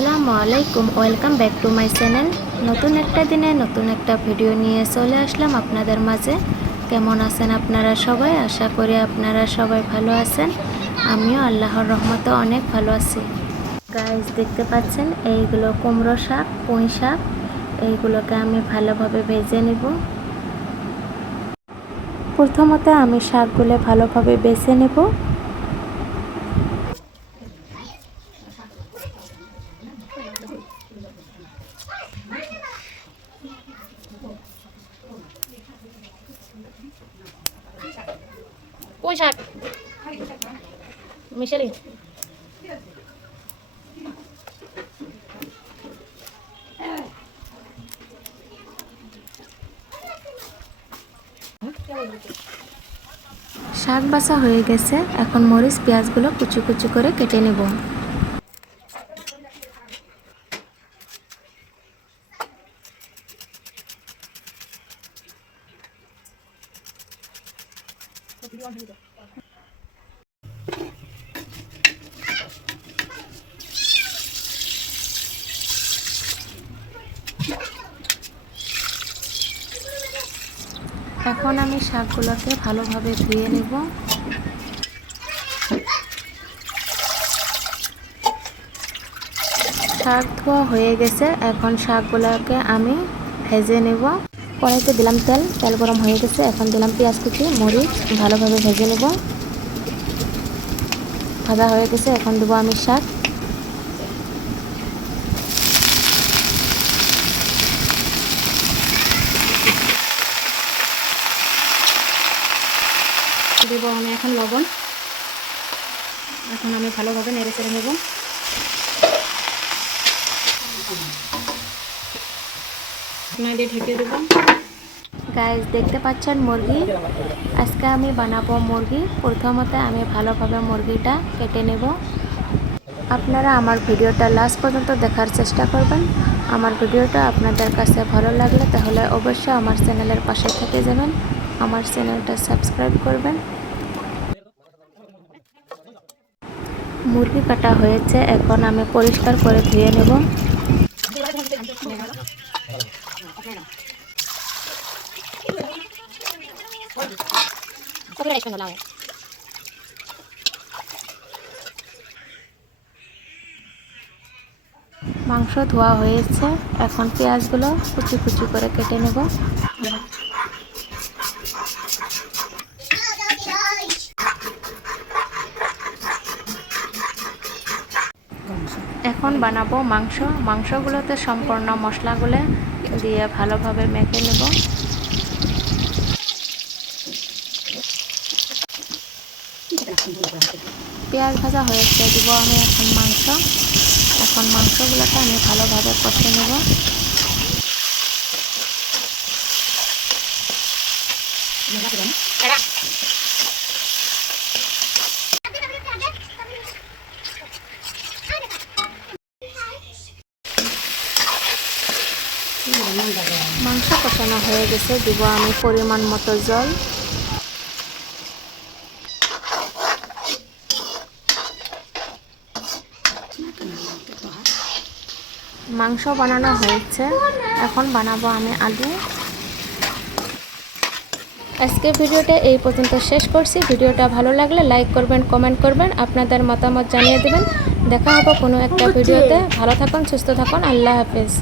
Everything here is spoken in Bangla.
আসসালামু আলাইকুম, welcome back to my channel. নতুন একটা দিনে নতুন একটা ভিডিও নিয়ে চলে আসলাম আপনাদের মাঝে। কেমন আছেন আপনারা সবাই? আশা করি আপনারা সবাই ভালো আছেন। আমিও আল্লাহর রহমতে অনেক ভালো আছি। গাইস, দেখতে পাচ্ছেন এইগুলো কুমড়ো শাক, পুঁই শাক। এইগুলোকে আমি ভালোভাবে ভেজে নেব। প্রথমত আমি শাকগুলো ভালোভাবে বেছে নেব। পুঁই শাক মিশালি শাক বাছা হয়ে গেছে, এখন মরিচ পেঁয়াজগুলো কুচি কুচি করে কেটে নেব। এখন আমি শাকগুলোকে ভালোভাবে ধুয়ে নেব। শাক ধোয়া হয়ে গেছে, এখন শাকগুলোকে আমি ভেজে নেব। কড়াইতে দিলাম তেল গরম হয়ে গেছে, এখন দিলাম পেঁয়াজ কুচি, মরিচ, ভালোভাবে ভেজে নেব। ভাজা হয়ে গেছে, এখন দেবো আমি শাক। দেব আমি এখন লবণ। এখন আমি ভালোভাবে নেড়ে চেড়ে নেব। দিয়ে ঢেকে দেব। গাইস, দেখতে পাচ্ছেন মুরগি। আজকে আমি বানাবো মুরগি। প্রথমত আমি ভালোভাবে মুরগিটা কেটে নেব। আপনারা আমার ভিডিওটা লাস্ট পর্যন্ত দেখার চেষ্টা করবেন। আমার ভিডিওটা আপনাদের কাছে ভালো লাগলে তাহলে অবশ্যই আমার চ্যানেলের পাশে থেকে যাবেন, আমার চ্যানেলটা সাবস্ক্রাইব করবেন। মুরগি কাটা হয়েছে, এখন আমি পরিষ্কার করে ধুয়ে নেব। মাংস ধোয়া হয়েছে, এখন পেঁয়াজগুলো কুচি কুচি করে কেটে নেব। এখন বানাবো মাংসগুলোতে সম্পূর্ণ মশলাগুলো দিয়ে ভালোভাবে মেখে নেব। পেঁয়াজ ভাজা হয়েছে, দিব আমি এখন মাংস। এখন মাংসগুলোকে আমি ভালোভাবে কষে নেব। মাংস কষানো হয়ে গেছে, দিব আমি পরিমাণ মতো জল। মাংস বানানো হয়েছে, এখন বানাবো আমি আলু। আজকের ভিডিওটা এই পর্যন্ত শেষ করছি। ভিডিওটা ভালো লাগলে লাইক করবেন, কমেন্ট করবেন, আপনাদের মতামত জানিয়ে দেবেন। দেখা হবে কোনো একটা ভিডিওতে। ভালো থাকুন, সুস্থ থাকুন, আল্লাহ হাফেজ।